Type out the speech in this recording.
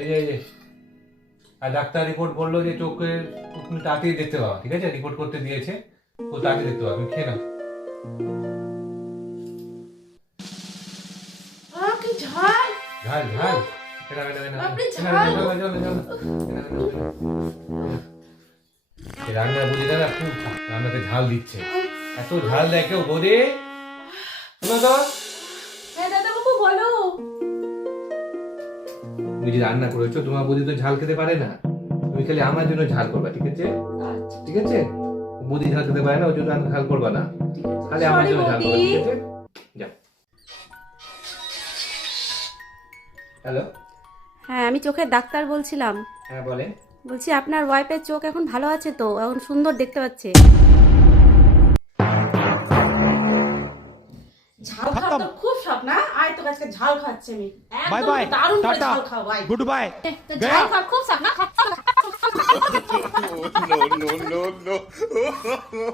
এই যে আর doctor report বললো যে চোখে তুমি তাড়াতাড়ি দেখতে পাবা, ঠিক আছে? রিপোর্ট করতে দিয়েছে, ও তাড়াতাড়ি দেখতে পাবা। তুমি খেয়ে নাও। কি ঝাল! ঝাল ঝাল রান্না বুঝি না, খুব রান্নাতে ঝাল দিচ্ছে, এত ঝাল দেয় কেউ? বোধে শোনো তো, হ্যাঁ দাদা বাবু বলো। তুমি যে রান্না করেছো, তোমার বৌদি তো ঝাল খেতে পারে না, তুমি খালি আমার জন্য ঝাল করবা, ঠিক আছে? আচ্ছা ঠিক আছে, বৌদি ঝাল খেতে পারে না, ওই জন্য আমি ঝাল করবা না, ঠিক আছে। খালি আমার Sorry, জন্য ঝাল করবা, বৌদি। ঠিক আছে? যাও। হ্যালো, হ্যাঁ, আমি চোখের ডাক্তার বলছিলাম। হ্যাঁ বলে। বলছি আপনার ওয়াইফের চোখ এখন ভালো আছে তো, এখন সুন্দর দেখতে পাচ্ছে। ঝাল খাওয়া তো খুব শখ না? আয় তো আজকে ঝাল খাচ্ছি আমি। বাই একদম বাই, দারুণ করে টাটা, ঝাল খাও ভাই। Good bye. তো ঝাল খাওয়া খুব শখ না? no, no, no, no.